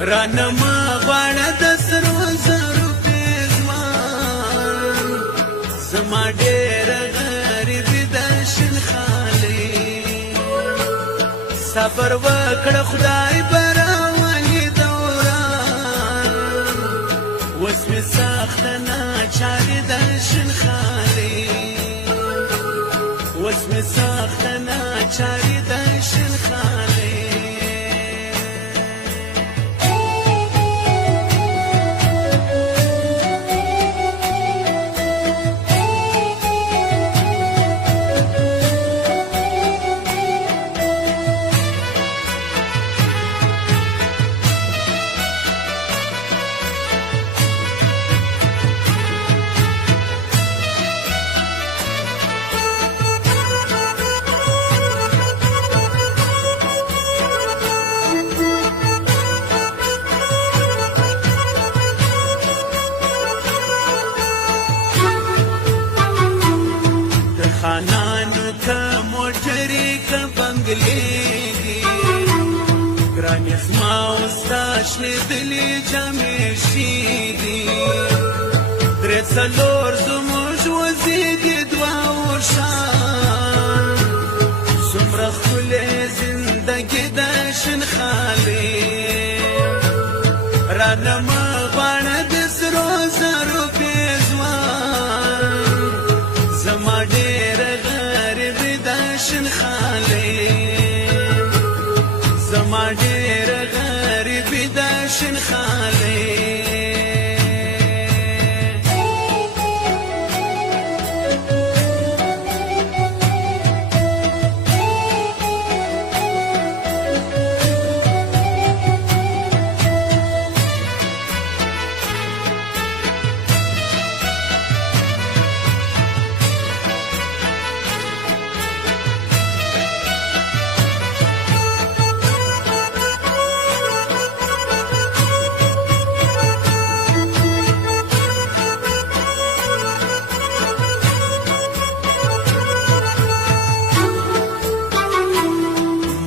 رانما غواړه د سرو زرو پیزوان زما ډېره غریبي د شین خالي صبر وکړه خدای به راولي دوران اوس مې سخته ناچاري د شین خالي اوس مې سخته ناچاري د شین خالي خانانو که موټرې که بنګلې دي ګرانې زما ستا شنېدلې جامې شي دي درې څلور زموږ وزې دي دوه ورشان څومره ښکلې زندګي د شین خالي رانه مه غواړه د سرو زرو پیزوان زما ډېره غریبي د شین خالي زما ډېره غریبي د شین خالي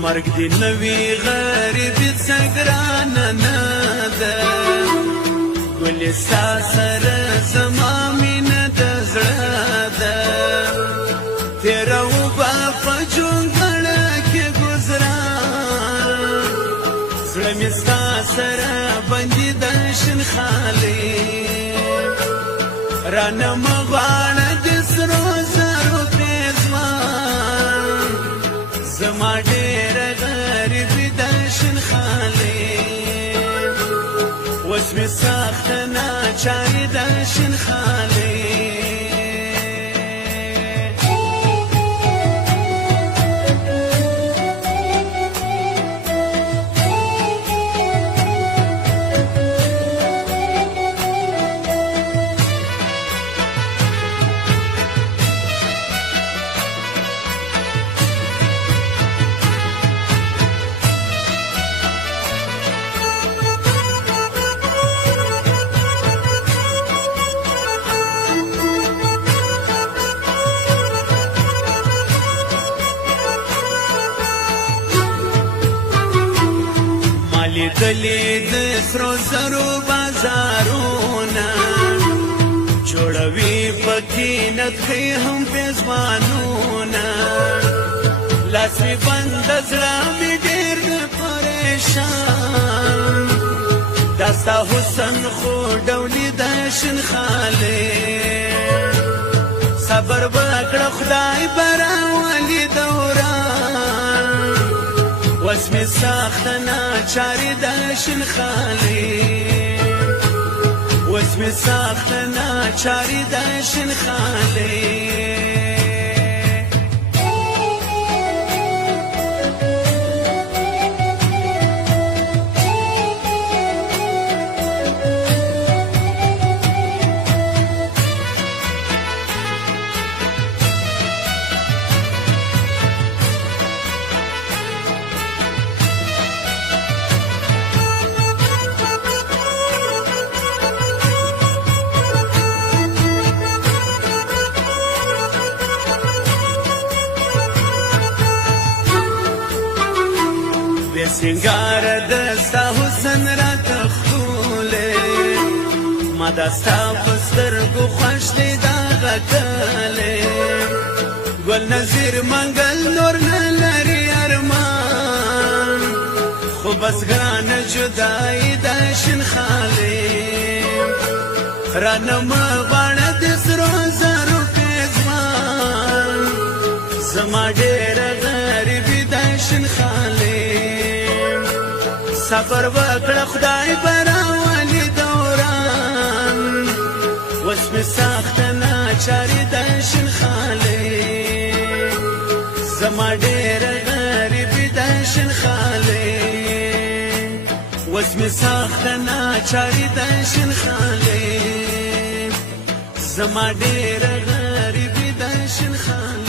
مرګ دې نوي غریبي څه ګرانه نه ده ګلې ستا سره زما مینه د زړه ده تېروو به په جونګړه کې ګزران زړه مې ستا سره بندي د شین خالي رانه مه غواړه د سرو زرو پیزوان زما ډېره غریبي د شین خالي اوس مې سخته ناچاري د شین خالي لیدلې د سرو زرو بازارونه جوړوي پکې نقشې هم پیزوانونه لاس مې بند زړه مې ډېر پریشان دا ستا حسن خو ډولي د شین خالي صبر وکړه خدای به راولي دوران اوس مې سخته ناچاري د شین خالي اوس مې سخته ناچاري د شین خالي سنگار دستا حسن حسن را تخولې ما دا ستا په سترګو خوښ دی دا غکلې ګل نظیر منګل نور نه لري ارمان خو بس ګرانه جدایي د شینخالې رانه مه غواړه د سرو زرو پېزوان زما ډېره غریبي د شینخالې صبر وکړه خدای به راولي دوران اوس مې سخته ناچاري د شینخالې زما ډېره غریبي د شینخالې اوس مې سخته ناچاري د شینخالې زما ډېره غریبي د شینخالې